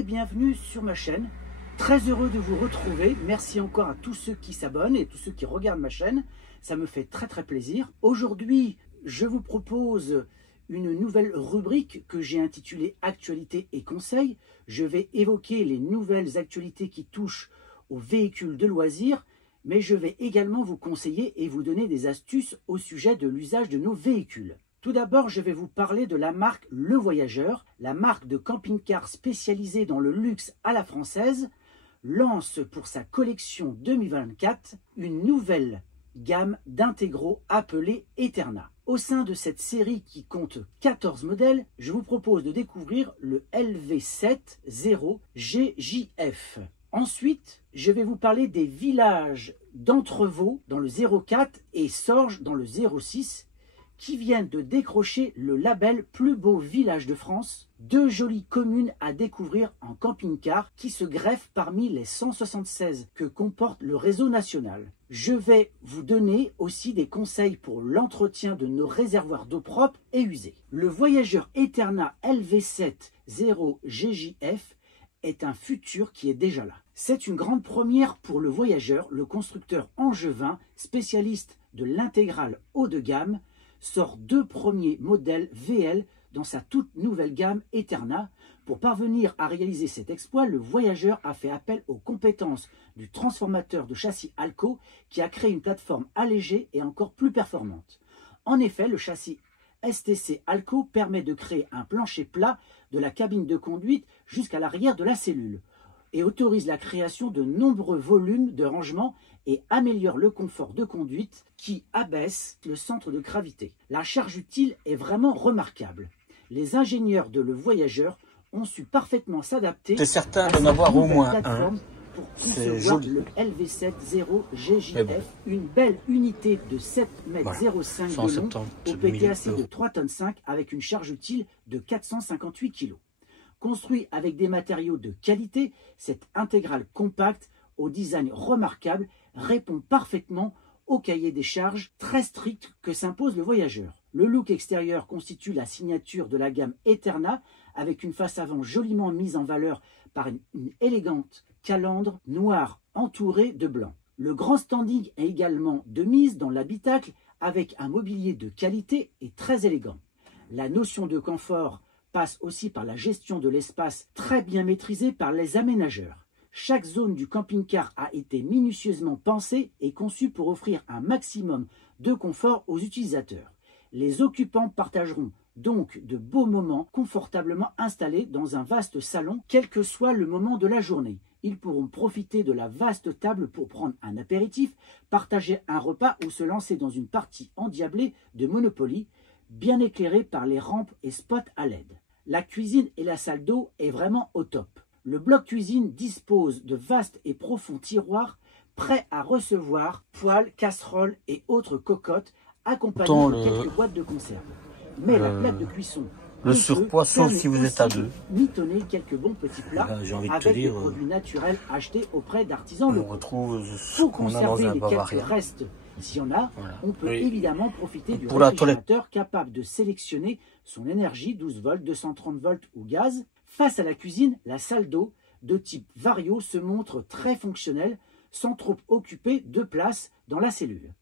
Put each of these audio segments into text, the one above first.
et bienvenue sur ma chaîne. Très heureux de vous retrouver. Merci encore à tous ceux qui s'abonnent et tous ceux qui regardent ma chaîne. Ça me fait très plaisir. Aujourd'hui, je vous propose une nouvelle rubrique que j'ai intitulée Actualités et conseils. Je vais évoquer les nouvelles actualités qui touchent aux véhicules de loisirs, mais je vais également vous conseiller et vous donner des astuces au sujet de l'usage de nos véhicules. Tout d'abord, je vais vous parler de la marque Le Voyageur. La marque de camping-car spécialisée dans le luxe à la française lance pour sa collection 2024 une nouvelle gamme d'intégraux appelée Eterna. Au sein de cette série qui compte 14 modèles, je vous propose de découvrir le LV70GJF. Ensuite, je vais vous parler des villages d'Entrevaux dans le 04 et Sorges dans le 06 qui viennent de décrocher le label Plus beau village de France. Deux jolies communes à découvrir en camping-car qui se greffent parmi les 176 que comporte le réseau national. Je vais vous donner aussi des conseils pour l'entretien de nos réservoirs d'eau propre et usée. Le Voyageur Eterna LV70GJF est un futur qui est déjà là. C'est une grande première pour le Voyageur. Le constructeur angevin, spécialiste de l'intégrale haut de gamme, sort deux premiers modèles VL dans sa toute nouvelle gamme Eterna. Pour parvenir à réaliser cet exploit, le Voyageur a fait appel aux compétences du transformateur de châssis Alco qui a créé une plateforme allégée et encore plus performante. En effet, le châssis STC Alco permet de créer un plancher plat de la cabine de conduite jusqu'à l'arrière de la cellule et autorise la création de nombreux volumes de rangement et améliore le confort de conduite qui abaisse le centre de gravité. La charge utile est vraiment remarquable. Les ingénieurs de Le Voyageur ont su parfaitement s'adapter. C'est certain d'en avoir au moins un. Pour concevoir le LV70GJF, une belle unité de 7,05 m de long au PTAC de 3,5 tonnes avec une charge utile de 458 kg. Construit avec des matériaux de qualité, cette intégrale compacte au design remarquable répond parfaitement au cahier des charges très strict que s'impose le Voyageur. Le look extérieur constitue la signature de la gamme Eterna avec une face avant joliment mise en valeur par une élégante calandre noire entourée de blanc. Le grand standing est également de mise dans l'habitacle avec un mobilier de qualité et très élégant. La notion de confort passe aussi par la gestion de l'espace très bien maîtrisée par les aménageurs. Chaque zone du camping-car a été minutieusement pensée et conçue pour offrir un maximum de confort aux utilisateurs. Les occupants partageront donc de beaux moments confortablement installés dans un vaste salon, quel que soit le moment de la journée. Ils pourront profiter de la vaste table pour prendre un apéritif, partager un repas ou se lancer dans une partie endiablée de Monopoly, bien éclairée par les rampes et spots à LED. La cuisine et la salle d'eau est vraiment au top. Le bloc cuisine dispose de vastes et profonds tiroirs prêts à recevoir poêles, casseroles et autres cocottes accompagnés de quelques boîtes de conserve. Mais la plaque de cuisson, le surpoids, sauf si vous êtes à deux. Mitonner quelques bons petits plats avec des produits naturels achetés auprès d'artisans locaux. Pour conserver les quelques restes, s'il y en a, on peut évidemment profiter du réfrigérateur capable de sélectionner son énergie 12 volts, 230 volts ou gaz. Face à la cuisine, la salle d'eau de type Vario se montre très fonctionnelle sans trop occuper de place dans la cellule.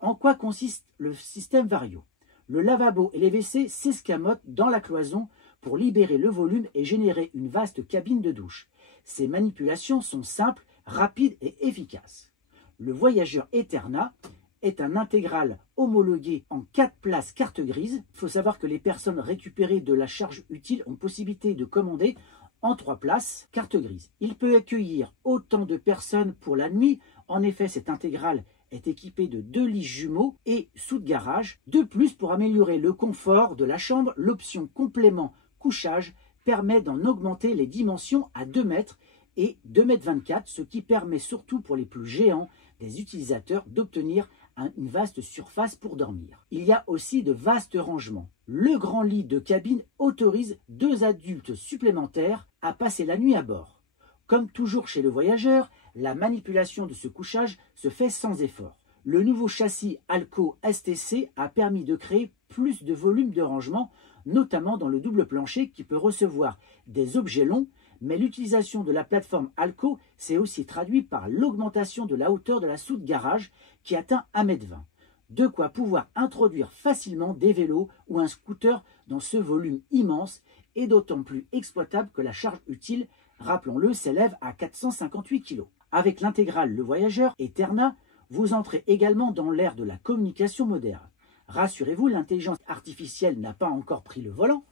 En quoi consiste le système Vario? Le lavabo et les WC s'escamotent dans la cloison pour libérer le volume et générer une vaste cabine de douche. Ces manipulations sont simples, rapides et efficaces. Le Voyageur Eterna est un intégral homologué en 4 places carte grise. Il faut savoir que les personnes récupérées de la charge utile ont possibilité de commander en 3 places carte grise. Il peut accueillir autant de personnes pour la nuit. En effet, cette intégrale est équipé de 2 lits jumeaux et sous de garage. De plus, pour améliorer le confort de la chambre, l'option complément couchage permet d'en augmenter les dimensions à 2 mètres et 2,24 m, ce qui permet surtout pour les plus géants des utilisateurs d'obtenir une vaste surface pour dormir. Il y a aussi de vastes rangements. Le grand lit de cabine autorise 2 adultes supplémentaires à passer la nuit à bord. Comme toujours chez le Voyageur, la manipulation de ce couchage se fait sans effort. Le nouveau châssis Alco STC a permis de créer plus de volume de rangement, notamment dans le double plancher qui peut recevoir des objets longs, Mais l'utilisation de la plateforme Alco s'est aussi traduite par l'augmentation de la hauteur de la soute garage qui atteint 1,20 m. De quoi pouvoir introduire facilement des vélos ou un scooter dans ce volume immense et d'autant plus exploitable que la charge utile, rappelons-le, s'élève à 458 kg. Avec l'intégrale Le Voyageur et Terna, vous entrez également dans l'ère de la communication moderne. Rassurez-vous, l'intelligence artificielle n'a pas encore pris le volant.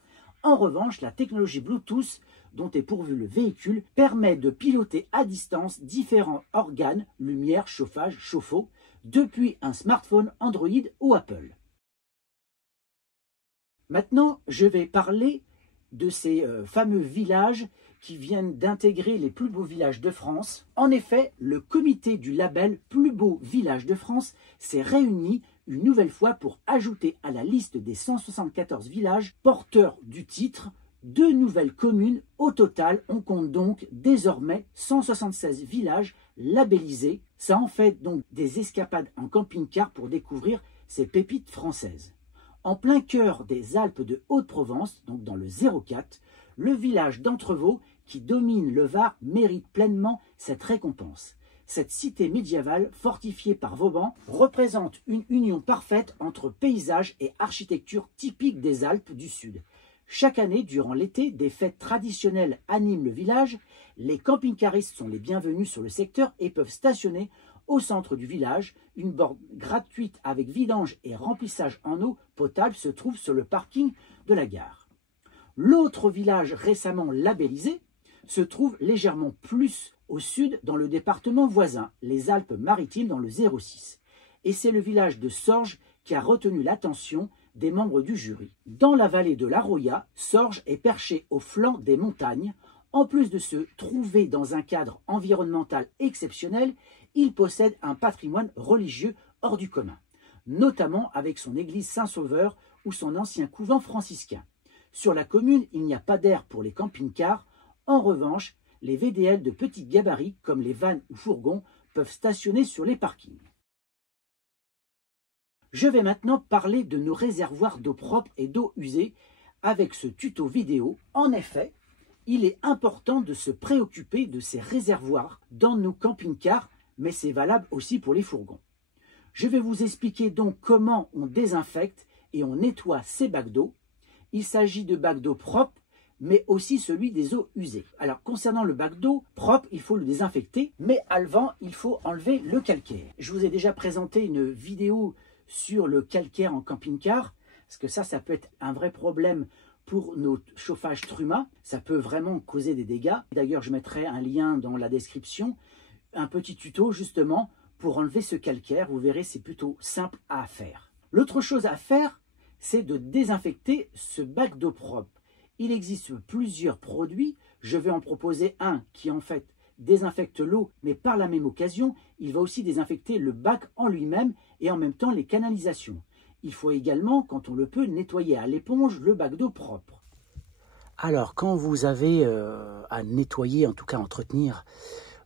En revanche, la technologie Bluetooth dont est pourvu le véhicule permet de piloter à distance différents organes, lumière, chauffage, chauffe-eau, depuis un smartphone Android ou Apple. Maintenant, je vais parler de ces fameux villages qui viennent d'intégrer les plus beaux villages de France. En effet, le comité du label Plus beau village de France s'est réuni une nouvelle fois pour ajouter à la liste des 174 villages porteurs du titre 2 nouvelles communes. Au total, on compte donc désormais 176 villages labellisés. Ça en fait donc des escapades en camping-car pour découvrir ces pépites françaises. En plein cœur des Alpes de Haute-Provence, donc dans le 04, le village d'Entrevaux, qui domine le Var, mérite pleinement cette récompense. Cette cité médiévale, fortifiée par Vauban, représente une union parfaite entre paysage et architecture typique des Alpes du Sud. Chaque année, durant l'été, des fêtes traditionnelles animent le village. Les camping-caristes sont les bienvenus sur le secteur et peuvent stationner au centre du village. Une borne gratuite avec vidange et remplissage en eau potable se trouve sur le parking de la gare. L'autre village récemment labellisé se trouve légèrement plus au sud dans le département voisin, les Alpes-Maritimes dans le 06. Et c'est le village de Sorges qui a retenu l'attention des membres du jury. Dans la vallée de la Roya, Sorges est perché au flanc des montagnes. En plus de se trouver dans un cadre environnemental exceptionnel, il possède un patrimoine religieux hors du commun, notamment avec son église Saint-Sauveur ou son ancien couvent franciscain. Sur la commune, il n'y a pas d'aire pour les camping-cars. En revanche, les VDL de petit gabarit, comme les vannes ou fourgons, peuvent stationner sur les parkings. Je vais maintenant parler de nos réservoirs d'eau propre et d'eau usée avec ce tuto vidéo. En effet, il est important de se préoccuper de ces réservoirs dans nos camping-cars, mais c'est valable aussi pour les fourgons. Je vais vous expliquer donc comment on désinfecte et on nettoie ces bacs d'eau. Il s'agit de bacs d'eau propres, mais aussi celui des eaux usées. Alors, concernant le bac d'eau propre, il faut le désinfecter, mais avant, il faut enlever le calcaire. Je vous ai déjà présenté une vidéo sur le calcaire en camping-car, parce que ça peut être un vrai problème pour nos chauffages Truma. Ça peut vraiment causer des dégâts. D'ailleurs, je mettrai un lien dans la description, un petit tuto justement pour enlever ce calcaire. Vous verrez, c'est plutôt simple à faire. L'autre chose à faire, c'est de désinfecter ce bac d'eau propre. Il existe plusieurs produits. Je vais en proposer un qui en fait désinfecte l'eau, mais par la même occasion, il va aussi désinfecter le bac en lui-même et en même temps les canalisations. Il faut également, quand on le peut, nettoyer à l'éponge le bac d'eau propre. Alors, quand vous avez à nettoyer, en tout cas entretenir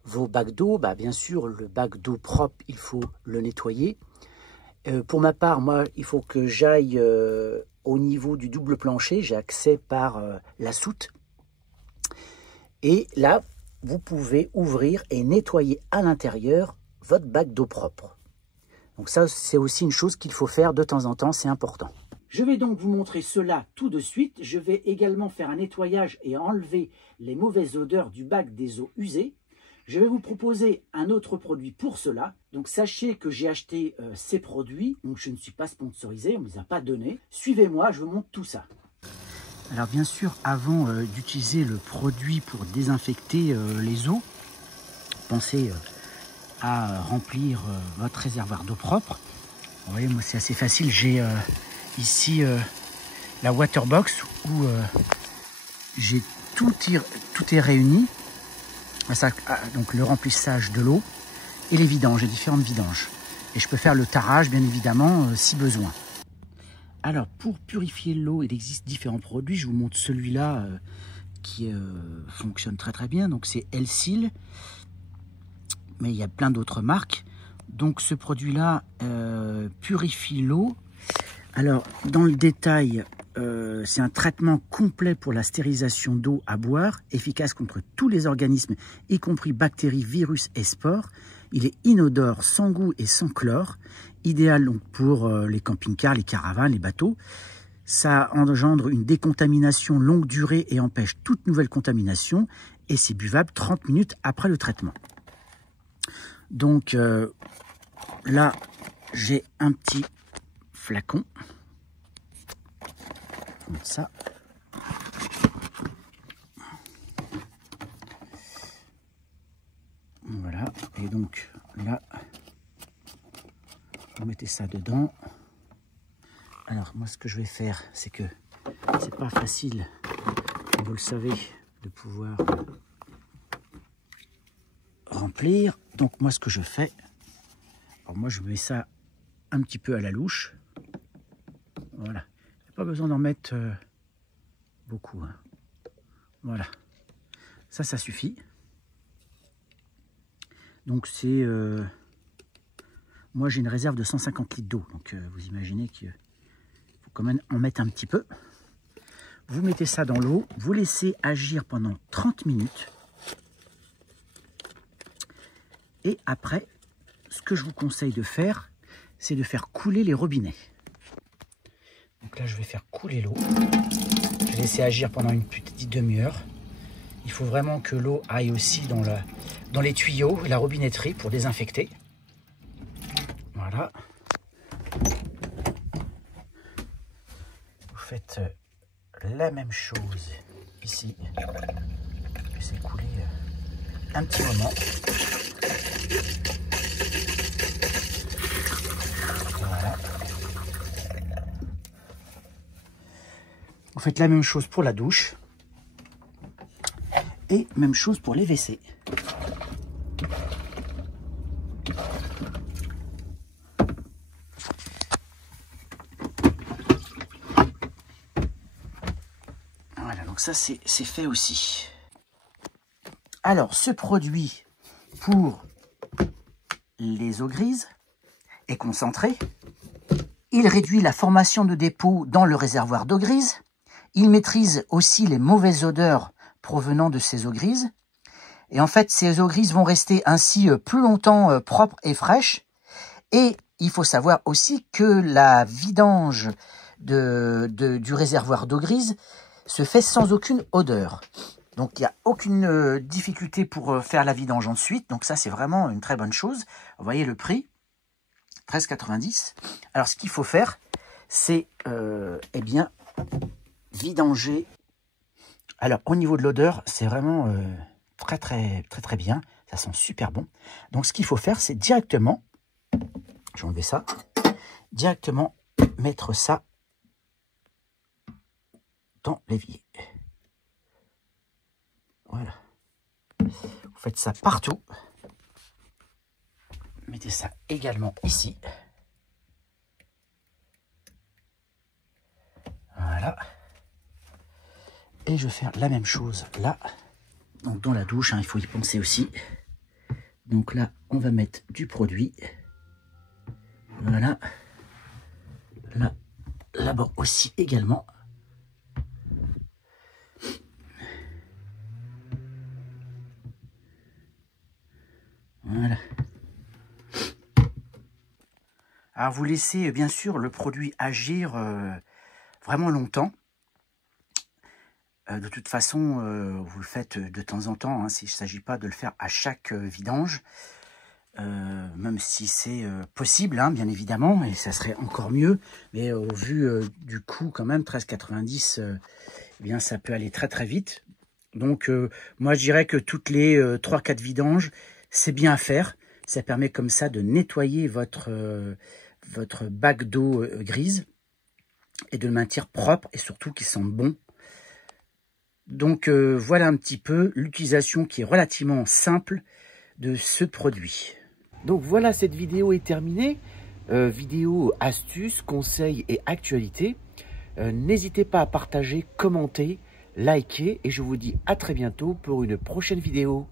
vos bacs d'eau, bien sûr, le bac d'eau propre, il faut le nettoyer. Pour ma part, moi, il faut que j'aille au niveau du double plancher. J'ai accès par la soute. Et là, vous pouvez ouvrir et nettoyer à l'intérieur votre bac d'eau propre. Donc ça, c'est aussi une chose qu'il faut faire de temps en temps, c'est important. Je vais donc vous montrer cela tout de suite. Je vais également faire un nettoyage et enlever les mauvaises odeurs du bac des eaux usées. Je vais vous proposer un autre produit pour cela. Donc sachez que j'ai acheté ces produits. Donc je ne suis pas sponsorisé, on ne me les a pas donnés. Suivez-moi, je vous montre tout ça. Alors bien sûr, avant d'utiliser le produit pour désinfecter les eaux, pensez à remplir votre réservoir d'eau propre. Vous voyez, moi c'est assez facile. J'ai ici la waterbox où j'ai tout est réuni. Donc le remplissage de l'eau et les vidanges, les différentes vidanges. Et je peux faire le tarage bien évidemment si besoin. Alors, pour purifier l'eau, il existe différents produits. Je vous montre celui-là qui fonctionne très très bien. Donc, c'est Elsil. Mais il y a plein d'autres marques. Donc, ce produit-là purifie l'eau. Alors, dans le détail, c'est un traitement complet pour la stérilisation d'eau à boire, efficace contre tous les organismes, y compris bactéries, virus et spores. Il est inodore, sans goût et sans chlore, idéal donc pour les camping-cars, les caravanes, les bateaux. Ça engendre une décontamination longue durée et empêche toute nouvelle contamination. Et c'est buvable 30 minutes après le traitement. Donc là, j'ai un petit flacon. Comme ça. Voilà. Et donc là, vous mettez ça dedans. Alors moi, ce que je vais faire, c'est que c'est pas facile, vous le savez, de pouvoir remplir. Donc moi, ce que je fais, alors moi je mets ça un petit peu à la louche. Voilà, il n'y a pas besoin d'en mettre beaucoup, hein. Voilà, ça suffit. Donc c'est moi j'ai une réserve de 150 litres d'eau, donc vous imaginez qu'il faut quand même en mettre un petit peu. Vous mettez ça dans l'eau, vous laissez agir pendant 30 minutes. Et après, ce que je vous conseille de faire, c'est de faire couler les robinets. Donc là, je vais faire couler l'eau. Je vais laisser agir pendant une petite demi-heure. Il faut vraiment que l'eau aille aussi dans les tuyaux, la robinetterie pour désinfecter. Voilà. Vous faites la même chose ici. Laissez couler un petit moment. Voilà. Vous faites la même chose pour la douche. Et même chose pour les WC. Voilà, donc ça c'est fait aussi. Alors, ce produit pour les eaux grises est concentré. Il réduit la formation de dépôts dans le réservoir d'eau grise. Il maîtrise aussi les mauvaises odeurs provenant de ces eaux grises. Et en fait, ces eaux grises vont rester ainsi plus longtemps propres et fraîches. Et il faut savoir aussi que la vidange du réservoir d'eau grise se fait sans aucune odeur. Donc, il n'y a aucune difficulté pour faire la vidange ensuite. Donc, ça, c'est vraiment une très bonne chose. Vous voyez le prix, 13,90 €. Alors, ce qu'il faut faire, c'est, eh bien, vidanger. Alors, au niveau de l'odeur, c'est vraiment très bien. Ça sent super bon. Donc, ce qu'il faut faire, c'est directement, je vais enlever ça, directement mettre ça dans l'évier. Voilà. Vous faites ça partout. Mettez ça également ici. Voilà. Et je vais faire la même chose là. Donc dans la douche, hein, il faut y penser aussi. Donc là, on va mettre du produit. Voilà. Là, là-bas aussi également. Voilà. Alors vous laissez bien sûr le produit agir vraiment longtemps. De toute façon, vous le faites de temps en temps, hein, il ne s'agit pas de le faire à chaque vidange, même si c'est possible, hein, bien évidemment, et ça serait encore mieux. Mais au vu du coût quand même, 13,90 €, eh bien ça peut aller très vite. Donc moi je dirais que toutes les 3-4 vidanges, c'est bien à faire. Ça permet comme ça de nettoyer votre bac d'eau grise et de le maintenir propre et surtout qu'il sente bon. Donc voilà un petit peu l'utilisation qui est relativement simple de ce produit. Donc voilà, cette vidéo est terminée. Vidéo astuces, conseils et actualités. N'hésitez pas à partager, commenter, liker et je vous dis à très bientôt pour une prochaine vidéo.